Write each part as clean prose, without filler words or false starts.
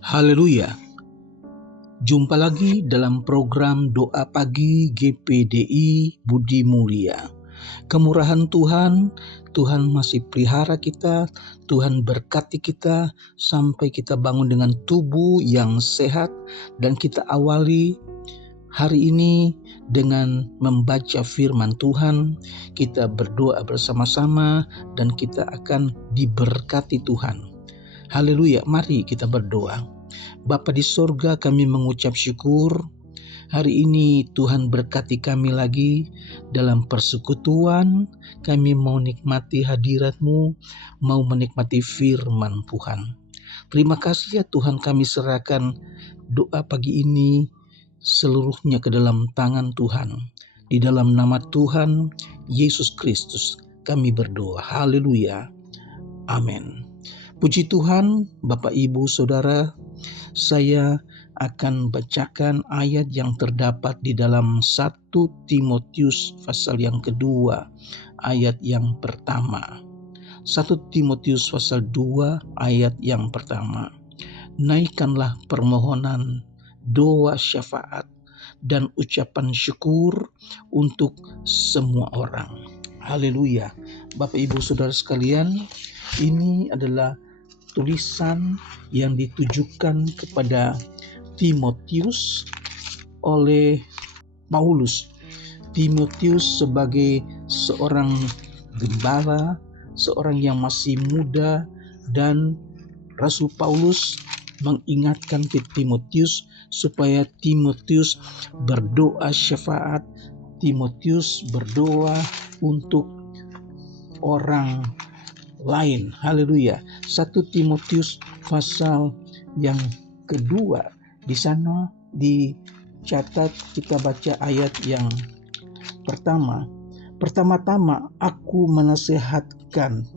Haleluya. Jumpa lagi dalam program Doa Pagi GPDI Budi Mulia. Kemurahan Tuhan, Tuhan masih pelihara kita, Tuhan berkati kita sampai kita bangun dengan tubuh yang sehat, dan kita awali hari ini dengan membaca firman Tuhan. Kita berdoa bersama-sama dan kita akan diberkati Tuhan. Haleluya, mari kita berdoa. Bapa di sorga, kami mengucap syukur. Hari ini Tuhan berkati kami lagi dalam persekutuan. Kami mau nikmati hadirat-Mu, mau menikmati firman Tuhan. Terima kasih ya Tuhan, kami serahkan doa pagi ini seluruhnya ke dalam tangan Tuhan. Di dalam nama Tuhan Yesus Kristus kami berdoa. Haleluya. Amin. Puji Tuhan, Bapak Ibu Saudara, saya akan bacakan ayat yang terdapat di dalam 1 Timotius pasal yang kedua, ayat yang pertama. 1 Timotius pasal 2 ayat yang pertama. Naikkanlah permohonan, doa syafaat, dan ucapan syukur untuk semua orang. Haleluya. Bapak Ibu Saudara sekalian, ini adalah tulisan yang ditujukan kepada Timotius oleh Paulus. Timotius sebagai seorang gembala, seorang yang masih muda, dan Rasul Paulus mengingatkan ke Timotius supaya Timotius berdoa syafaat, Timotius berdoa untuk orang lain. Haleluya. 1 Timotius pasal yang kedua, di sana dicatat, kita baca ayat yang pertama. Pertama-tama aku menasehatkan,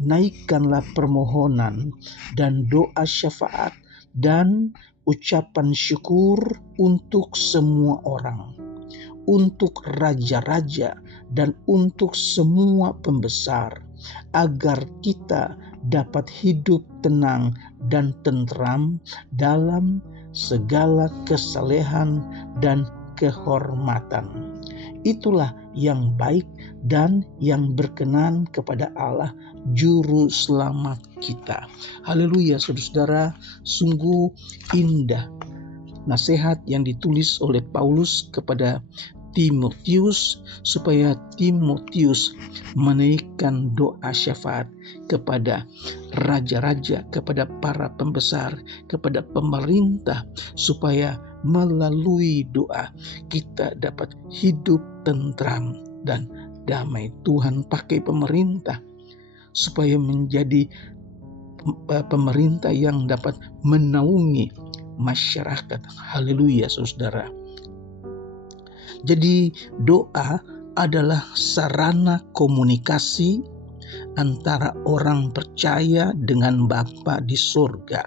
naikkanlah permohonan dan doa syafaat dan ucapan syukur untuk semua orang, untuk raja-raja dan untuk semua pembesar, agar kita dapat hidup tenang dan tentram dalam segala kesalehan dan kehormatan. Itulah yang baik dan yang berkenan kepada Allah Juru Selamat kita. Haleluya, saudara-saudara, sungguh indah nasihat yang ditulis oleh Paulus kepada Timotius supaya Timotius menaikkan doa syafaat kepada raja-raja, kepada para pembesar, kepada pemerintah, supaya melalui doa kita dapat hidup tentram dan damai. Tuhan pakai pemerintah supaya menjadi pemerintah yang dapat menaungi masyarakat. Haleluya, saudara. Jadi doa adalah sarana komunikasi antara orang percaya dengan Bapa di surga.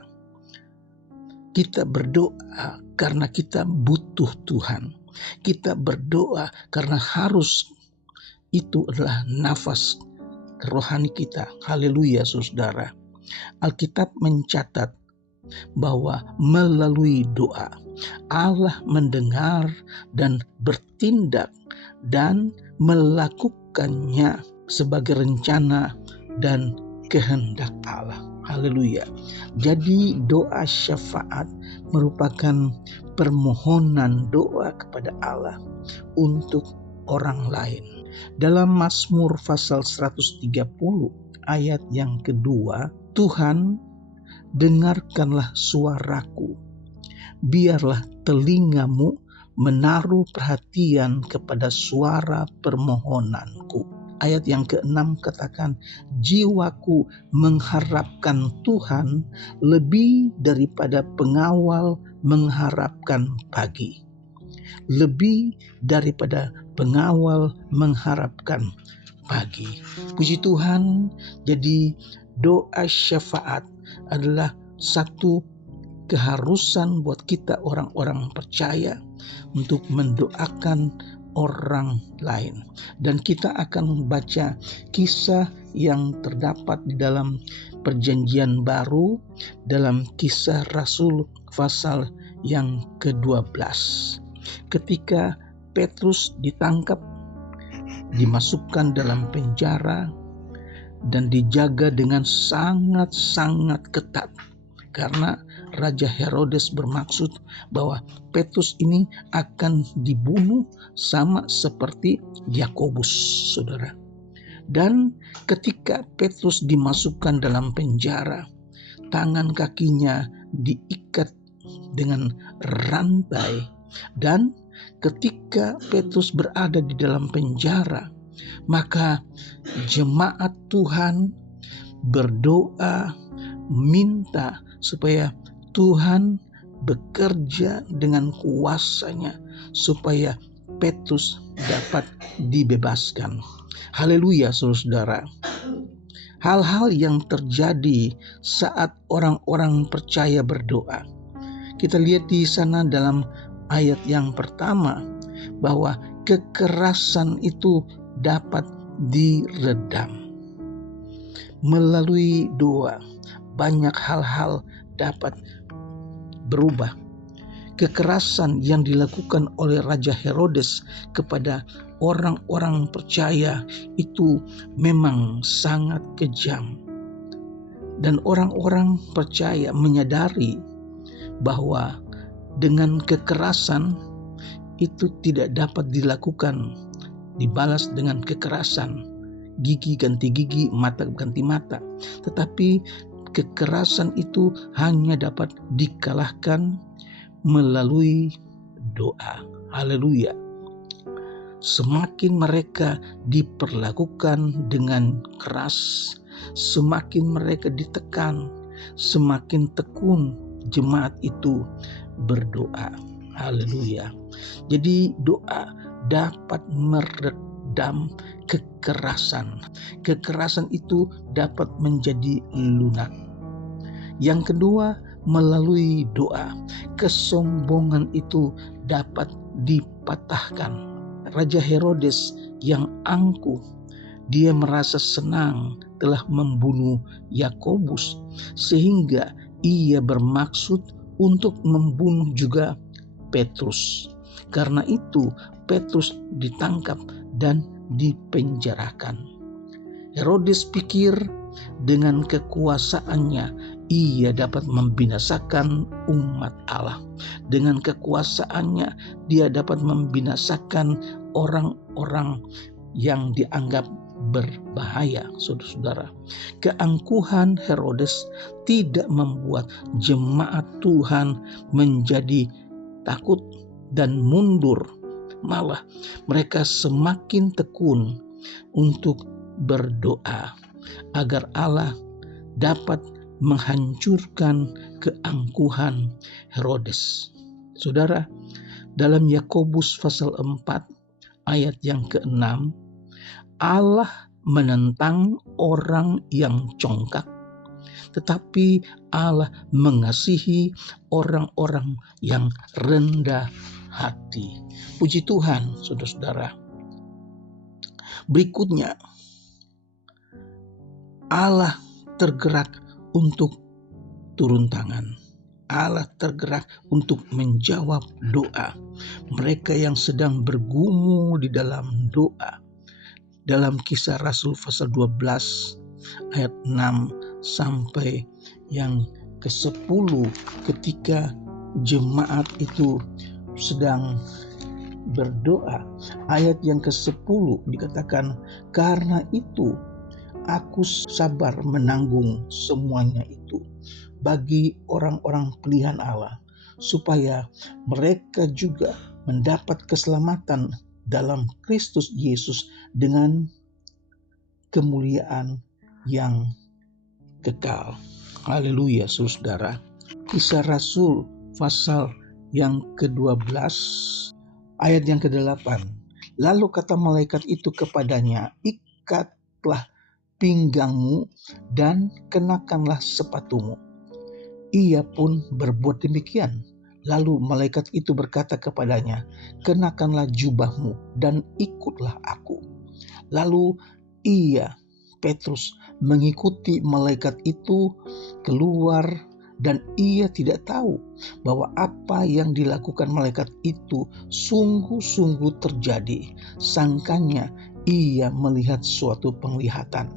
Kita berdoa karena kita butuh Tuhan. Kita berdoa karena harus itu adalah nafas rohani kita. Haleluya, saudara. Alkitab mencatat bahwa melalui doa Allah mendengar dan bertindak dan melakukannya sebagai rencana dan kehendak Allah. Haleluya. Jadi doa syafaat merupakan permohonan doa kepada Allah untuk orang lain. Dalam Mazmur pasal 130 ayat yang kedua, Tuhan, dengarkanlah suaraku, biarlah telingamu menaruh perhatian kepada suara permohonanku. Ayat yang ke-6 katakan, jiwaku mengharapkan Tuhan lebih daripada pengawal mengharapkan pagi. Lebih daripada pengawal mengharapkan pagi. Puji Tuhan, jadi doa syafaat adalah satu keharusan buat kita orang-orang percaya untuk mendoakan orang lain. Dan kita akan membaca kisah yang terdapat di dalam Perjanjian Baru dalam Kisah Rasul pasal yang ke-12. Ketika Petrus ditangkap, dimasukkan dalam penjara, dan dijaga dengan sangat-sangat ketat. Karena Raja Herodes bermaksud bahwa Petrus ini akan dibunuh sama seperti Yakobus, saudara. Dan ketika Petrus dimasukkan dalam penjara, tangan kakinya diikat dengan rantai. Dan ketika Petrus berada di dalam penjara, maka jemaat Tuhan berdoa minta supaya Tuhan bekerja dengan kuasa-Nya supaya Petrus dapat dibebaskan. Haleluya, saudara. Hal-hal yang terjadi saat orang-orang percaya berdoa. Kita lihat di sana dalam ayat yang pertama bahwa kekerasan itu dapat diredam. Melalui doa, banyak hal-hal dapat berubah. Kekerasan yang dilakukan oleh Raja Herodes kepada orang-orang percaya itu memang sangat kejam. Dan orang-orang percaya menyadari bahwa dengan kekerasan itu tidak dapat dilakukan, dibalas dengan kekerasan. Gigi ganti gigi, mata ganti mata. Tetapi kekerasan itu hanya dapat dikalahkan melalui doa. Haleluya. Semakin mereka diperlakukan dengan keras, semakin mereka ditekan, semakin tekun jemaat itu berdoa. Haleluya. Jadi doa dapat meredam kekerasan. Kekerasan itu dapat menjadi lunak. Yang kedua, melalui doa, kesombongan itu dapat dipatahkan. Raja Herodes yang angkuh, dia merasa senang telah membunuh Yakobus, sehingga ia bermaksud untuk membunuh juga Petrus. Karena itu Petrus ditangkap dan dipenjarakan. Herodes pikir dengan kekuasaannya ia dapat membinasakan umat Allah. Dengan kekuasaannya dia dapat membinasakan orang-orang yang dianggap berbahaya, saudara-saudara. Keangkuhan Herodes tidak membuat jemaat Tuhan menjadi takut dan mundur. Malah mereka semakin tekun untuk berdoa agar Allah dapat menghancurkan keangkuhan Herodes. Saudara, dalam Yakobus pasal 4 ayat yang ke-6, Allah menentang orang yang congkak, tetapi Allah mengasihi orang-orang yang rendah hati. Puji Tuhan, saudara-saudara. Berikutnya, Allah tergerak untuk turun tangan. Allah tergerak untuk menjawab doa mereka yang sedang bergumul di dalam doa. Dalam Kisah Rasul pasal 12 ayat 6 sampai yang ke-10, ketika jemaat itu sedang berdoa, ayat yang ke-10 dikatakan, karena itu aku sabar menanggung semuanya itu bagi orang-orang pilihan Allah, supaya mereka juga mendapat keselamatan dalam Kristus Yesus dengan kemuliaan yang kekal. Haleluya, saudara. Kisah Rasul pasal yang ke-12 ayat yang ke-8. Lalu kata malaikat itu kepadanya, ikatlah pinggangmu dan kenakanlah sepatumu. Ia pun berbuat demikian. Lalu malaikat itu berkata kepadanya, "Kenakanlah jubahmu dan ikutlah aku." Lalu Petrus, mengikuti malaikat itu keluar, dan ia tidak tahu bahwa apa yang dilakukan malaikat itu sungguh-sungguh terjadi. Sangkanya ia melihat suatu penglihatan.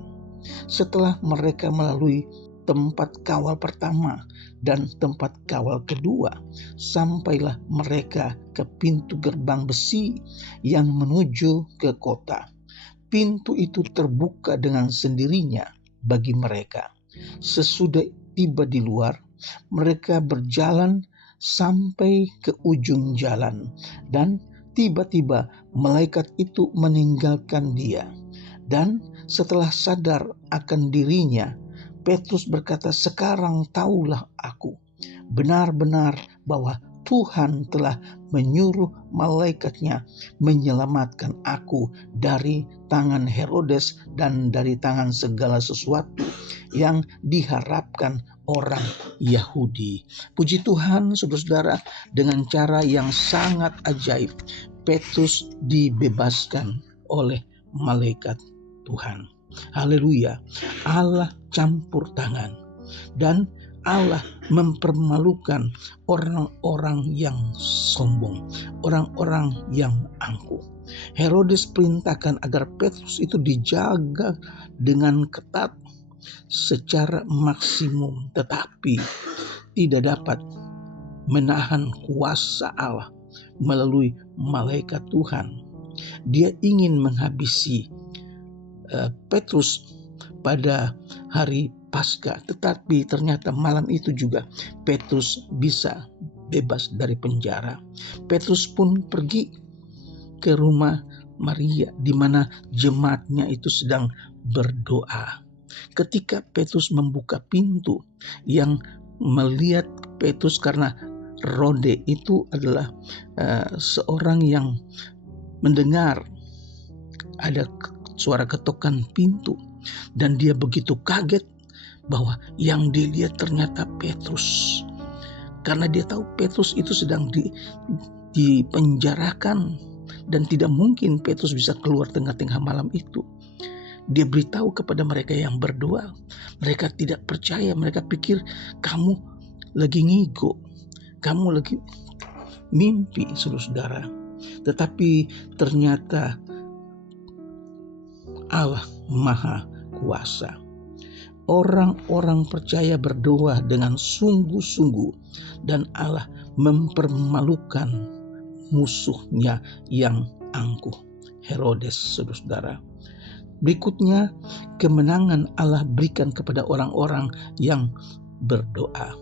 Setelah mereka melalui tempat kawal pertama dan tempat kawal kedua, sampailah mereka ke pintu gerbang besi yang menuju ke kota. Pintu itu terbuka dengan sendirinya bagi mereka. Sesudah tiba di luar, mereka berjalan sampai ke ujung jalan, dan tiba-tiba malaikat itu meninggalkan dia. Dan setelah sadar akan dirinya, Petrus berkata, "Sekarang tahulah aku benar-benar bahwa Tuhan telah menyuruh malaikatnya menyelamatkan aku dari tangan Herodes dan dari tangan segala sesuatu yang diharapkan orang Yahudi." Puji Tuhan, saudara-saudara, dengan cara yang sangat ajaib, Petrus dibebaskan oleh malaikat Tuhan. Haleluya. Allah campur tangan, dan Allah mempermalukan orang-orang yang sombong, orang-orang yang angkuh. Herodes perintahkan agar Petrus itu dijaga dengan ketat secara maksimum, tetapi tidak dapat menahan kuasa Allah melalui malaikat Tuhan. Dia ingin menghabisi Petrus pada hari Paskah, tetapi ternyata malam itu juga Petrus bisa bebas dari penjara. Petrus pun pergi ke rumah Maria, di mana jemaatnya itu sedang berdoa. Ketika Petrus membuka pintu, yang melihat Petrus, karena Rode itu adalah seorang yang mendengar ada suara ketukan pintu, dan dia begitu kaget bahwa yang dilihat ternyata Petrus. Karena dia tahu Petrus itu sedang dipenjarakan, dan tidak mungkin Petrus bisa keluar tengah-tengah malam itu. Dia beritahu kepada mereka yang berdoa. Mereka tidak percaya, mereka pikir kamu lagi ngigo, kamu lagi mimpi, saudara. Tetapi ternyata Allah Maha Kuasa. Orang-orang percaya berdoa dengan sungguh-sungguh, dan Allah mempermalukan musuhnya yang angkuh, Herodes, saudara. Berikutnya, kemenangan Allah berikan kepada orang-orang yang berdoa,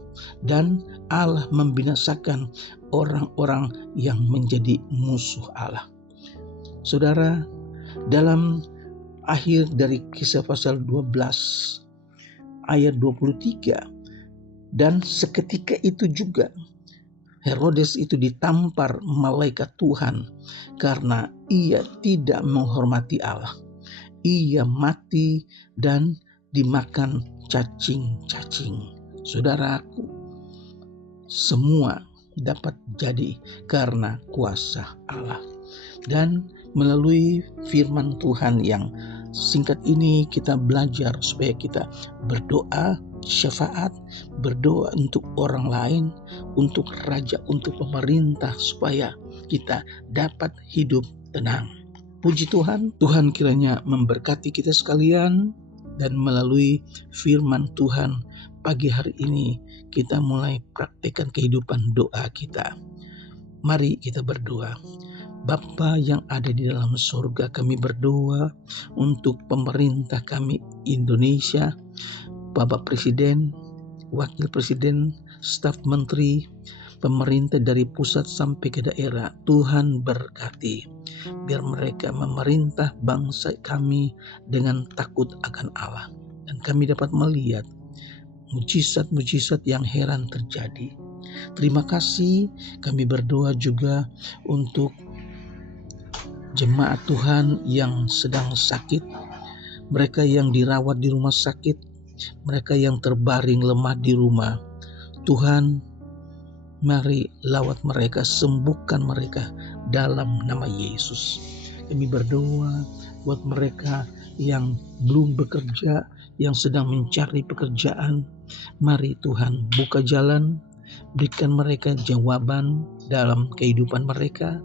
dan Allah membinasakan orang-orang yang menjadi musuh Allah. Saudara, dalam akhir dari Kisah pasal 12 ayat 23, "Dan seketika itu juga Herodes itu ditampar malaikat Tuhan karena ia tidak menghormati Allah. Ia mati dan dimakan cacing-cacing." Saudaraku, semua dapat jadi karena kuasa Allah. Dan melalui firman Tuhan yang singkat ini, kita belajar supaya kita berdoa syafaat, berdoa untuk orang lain, untuk raja, untuk pemerintah, supaya kita dapat hidup tenang. Puji Tuhan, Tuhan kiranya memberkati kita sekalian, dan melalui firman Tuhan pagi hari ini kita mulai praktekkan kehidupan doa kita. Mari kita berdoa. Bapa yang ada di dalam surga, kami berdoa untuk pemerintah kami Indonesia, Bapak Presiden, Wakil Presiden, staf menteri, pemerintah dari pusat sampai ke daerah. Tuhan berkati, biar mereka memerintah bangsa kami dengan takut akan Allah, dan kami dapat melihat mujizat-mujizat yang heran terjadi. Terima kasih. Kami berdoa juga untuk jemaat Tuhan yang sedang sakit, mereka yang dirawat di rumah sakit, mereka yang terbaring lemah di rumah. Tuhan, Mari lawat mereka, sembuhkan mereka dalam nama Yesus. Kami berdoa buat mereka yang belum bekerja, yang sedang mencari pekerjaan. Mari Tuhan buka jalan, berikan mereka jawaban dalam kehidupan mereka,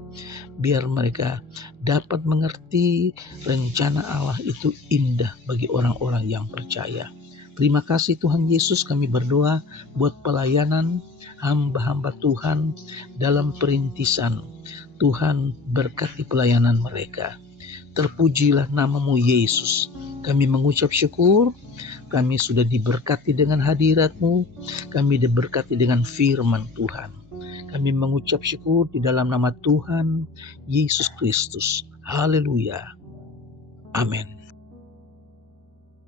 biar mereka dapat mengerti rencana Allah itu indah bagi orang-orang yang percaya. Terima kasih Tuhan Yesus, kami berdoa buat pelayanan hamba-hamba Tuhan dalam perintisan. Tuhan berkati pelayanan mereka. Terpujilah namamu Yesus. Kami mengucap syukur, kami sudah diberkati dengan hadirat-Mu, kami diberkati dengan firman Tuhan. Kami mengucap syukur di dalam nama Tuhan Yesus Kristus. Haleluya. Amin.